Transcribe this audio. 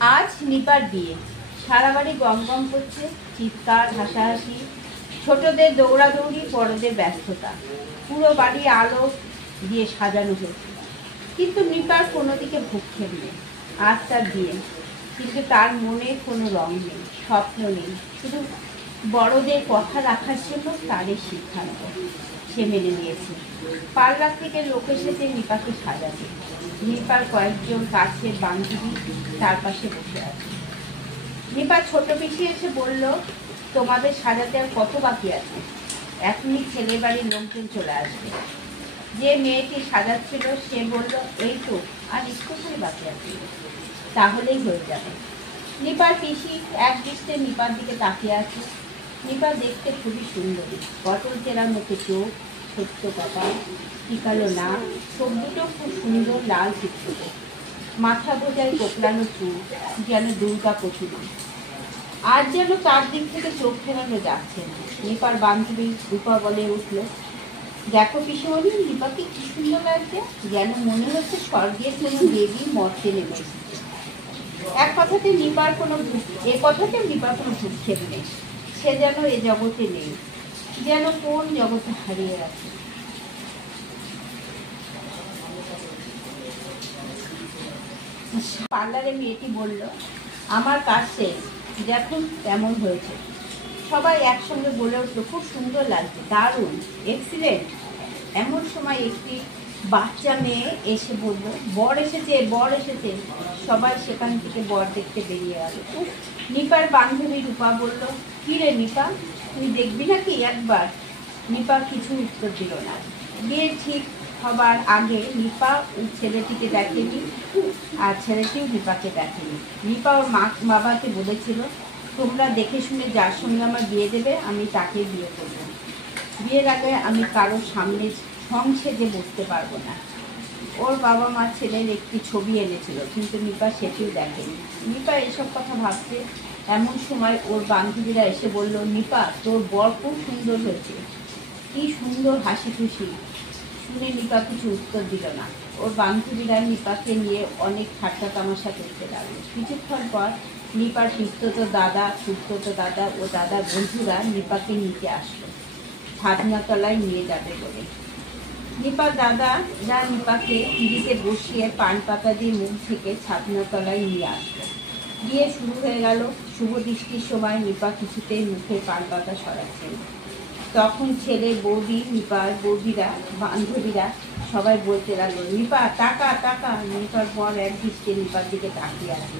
আজ নিপার বিয়ে। সারা বাড়ি গম গম করছে, চিৎকার, হাসাহাসি, ছোটদের দৌড়াদৌড়ি, বড়দের ব্যস্ততা। পুরো বাড়ি আলো দিয়ে সাজানো হয়েছে, কিন্তু নিপার কোনো দিকে ভ্রুক্ষেপ নেই। আজ তার বিয়ে, কিন্তু তার মনে কোনো রং নেই, স্বপ্ন নেই। শুধু বড়দের কথা রাখার জন্য তারই সিদ্ধান্ত সে মেনে নিয়েছে। পার্লার থেকে লোক এসেছে নিপাকে সাজাতে। নিপার কয়েকজন কাছের বান্ধবী তার পাশে বসে আছে। নিপার ছোট পিসি এসে বলল, তোমাদের সাজাতে আর কত বাকি আছে? এখনই ছেলের বাড়ির লোকজন চলে আসবে। যে মেয়েটি সাজাচ্ছিল সে বলল, এই তো আর একটুখানি বাকি আছে, তাহলেই হয়ে যাবে। নিপার পিসি এক দৃষ্টে নিপার দিকে তাকিয়ে আছে। নিপা দেখতে খুবই সুন্দরী, পটল চেরার মতো চোখ, ছোট্ট কপাল, টিকালো নাক, চোখ দুটো খুব সুন্দর লাল চিত্রকে, মাথা বোঝায় কোকড়ানো চুল, যেন দুর্গা প্রতিমা। আজ যেন তার দিক থেকে চোখ ফেরানো যাচ্ছে না। নিপার বান্ধবী রূপা বলে উঠল, দেখো পিসিমণি, নিপাকে কি সুন্দর লাগছে, যেন মনে হচ্ছে স্বর্গের কোনো দেবী মর্তে নেমে এসেছে। এ কথাতে নিপার কোনো ভ্রুক্ষেপ নেই। সে যেন এ জগতে নেই, যেন কোন জগতে হারিয়ে আছে। পার্লারে মেয়েটি বলল, আমার কাজ শেষ, দেখুন কেমন হয়েছে। সবাই একসঙ্গে বলে উঠলো, খুব সুন্দর লাগছে, দারুণ, এক্সিলেন্ট। এমন সময় একটি বাচ্চা মেয়ে এসে বলল, বর এসেছে, বর এসেছে। সবাই সেখান থেকে বর দেখতে বেরিয়ে গেল। নিপার বান্ধবী রূপা বলল, কি রে নিপা, তুই দেখবি নাকি একবার? নিপা কিছু উত্তর দিল না। বিয়ে ঠিক হবার আগে নিপা ছেলেটিকে দেখেনি, আর ছেলেটিও নিপাকে দেখেনি। নিপা ওর বাবাকে বলেছিল, তোমরা দেখে শুনে যার সঙ্গে আমার বিয়ে দেবে আমি তাকে বিয়ে করব। বিয়ের আগে আমি কারোর সামনে সংসেজে বসতে পারবো না। ওর বাবা মা ছেলের একটি ছবি এনেছিল, কিন্তু নিপা সেটিও দেখেনি। নিপা এসব কথা ভাবছে, এমন সময় ওর বান্ধবীরা এসে বলল, নিপা, তোর বর খুব সুন্দর হয়েছে, কি সুন্দর হাসি খুশি। শুনে নিপা কিছু উত্তর দিল না। ওর বান্ধবীরা নিপাকে নিয়ে অনেক ঠাট্টা তামাশা করতে লাগলো। কিছুক্ষণ পর নিপার পিস্তত দাদা, সুস্তত দাদা ও দাদার বন্ধুরা নিপাকে নিতে আসলো, ছাদনাতলায় নিয়ে যাবে বলে। নিপার দাদারা নিপাকে টিভিতে বসিয়ে পান পাতা দিয়ে মুখ থেকে ছাদনাতলায় নিয়ে আসলো। বিয়ে শুরু হয়ে গেল। শুভ দৃষ্টির সময় নিপা কিছুতেই মুখে পান পাতা সরাচ্ছেন। তখন ছেলে, বৌদি, নিপার বৌদিরা, বান্ধবীরা সবাই বলতে লাগলো, নিপা টাকা টাকা। নিপার পর এক দৃষ্টি নিপার দিকে তাকিয়ে আছে।